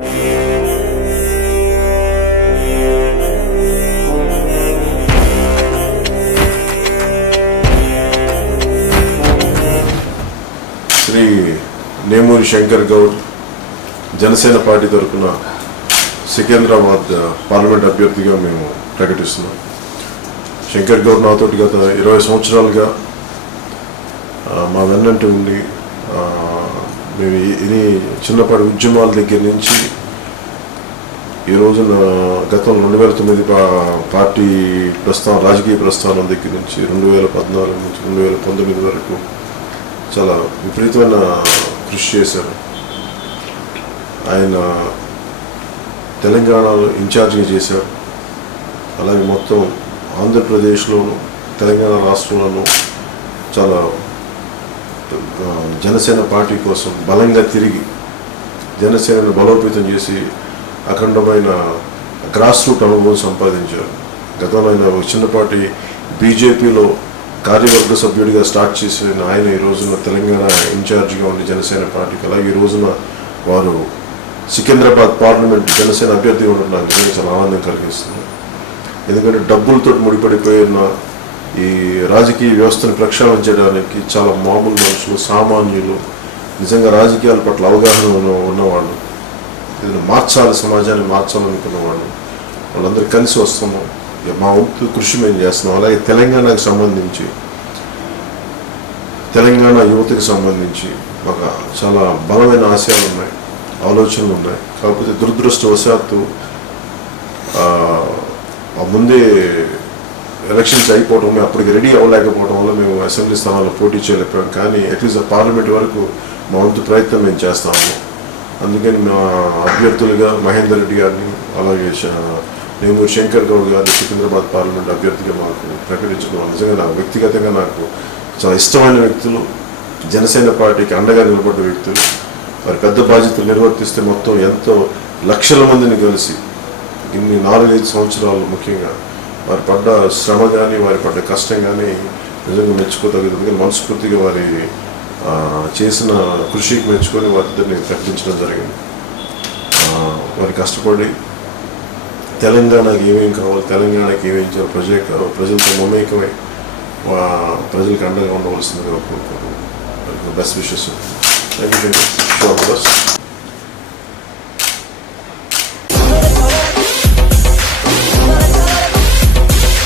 Shri Nemuri Shankar Goud Janasena party తరఫున Secunderabad parliament అభ్యర్థిగా మేము ప్రకటిస్తున్నాం. శంకర్ గౌడ్ నాతోటి గత 20 సంవత్సరాలుగా మా వెన్నంటి ఉండి మేము ఇది చిన్నపాటి ఉద్యమాల దగ్గర నుంచి ఈ రోజున గతంలో 2009 పార్టీ రాజకీయ ప్రస్థానం దగ్గర నుంచి 2014 నుంచి 2019 వరకు చాలా విపరీతమైన కృషి చేశారు. ఆయన తెలంగాణలో ఇన్ఛార్జిగా చేశారు. అలాగే మొత్తం ఆంధ్రప్రదేశ్లోను తెలంగాణ రాష్ట్రంలోనూ చాలా జనసేన పార్టీ కోసం బలంగా తిరిగి జనసేనను బలోపేతం చేసి అఖండమైన గ్రాస్ రూట్ అనుభవం సంపాదించారు. గతంలో ఆయన చిన్నపాటి బీజేపీలో కార్యవర్గ సభ్యుడిగా స్టార్ట్ చేసిన ఆయన ఈ రోజున తెలంగాణ ఇన్ఛార్జిగా ఉండి జనసేన పార్టీకి, అలాగే ఈ రోజున వారు సికింద్రాబాద్ పార్లమెంట్ జనసేన అభ్యర్థిగా ఉండడం నాకు నిజంగా చాలా ఆనందం కలిగిస్తుంది. ఎందుకంటే డబ్బులతో ముడిపడిపోయిన ఈ రాజకీయ వ్యవస్థను ప్రక్షాళన చేయడానికి చాలా మామూలు మనుషులు, సామాన్యులు, నిజంగా రాజకీయాల పట్ల అవగాహన ఉన్నవాళ్ళు, ఏదైనా మార్చాలి, సమాజాన్ని మార్చాలనుకున్నవాళ్ళు, వాళ్ళందరూ కలిసి వస్తున్నాం. మా వంతు కృషి మేము చేస్తున్నాం. అలాగే తెలంగాణకు సంబంధించి తెలంగాణ యువతకు సంబంధించి మాకు చాలా బలమైన ఆశయాలు ఉన్నాయి, ఆలోచనలు ఉన్నాయి. కాకపోతే దురదృష్టవశాత్తు ముందే ఎలక్షన్స్ అయిపోవడం, మేము అప్పటికి రెడీ అవ్వలేకపోవడం వల్ల మేము అసెంబ్లీ స్థానాల్లో పోటీ చేయలేకపోయాం. కానీ అట్లీస్ట్ పార్లమెంట్ వరకు మా వంతు ప్రయత్నం మేము చేస్తాము. అందుకని మా అభ్యర్థులుగా మహేందర్ రెడ్డి గారిని, అలాగే నేమూరి శంకర్ గౌడ్ గారిని సికింద్రాబాద్ పార్లమెంట్ అభ్యర్థిగా మాకు ప్రకటించడం నిజంగా నాకు వ్యక్తిగతంగా నాకు చాలా ఇష్టమైన వ్యక్తులు, జనసేన పార్టీకి అండగా నిలబడ్డ వ్యక్తులు. వారి పెద్ద బాధ్యతలు నిర్వర్తిస్తే మొత్తం ఎంతో లక్షల మందిని కలిసి ఇన్ని 4-5 సంవత్సరాలు ముఖ్యంగా వారి పడ్డ శ్రమ కానీ వారి పడ్డ కష్టం కానీ నిజంగా మెచ్చుకోదగ్గదు. అందుకని మనస్ఫూర్తిగా వారి చేసిన కృషికి మెచ్చుకొని వారిద్దరిని ప్రకటించడం జరిగింది. వారి కష్టపడి తెలంగాణకి ఏమేమి కావాలి, తెలంగాణకి ఏమేం చేయాలి, ప్రజలతో మమేకమై ప్రజలకు అండగా ఉండవలసిందిగా కోరుకుంటున్నాను. Best wishes. Thank you.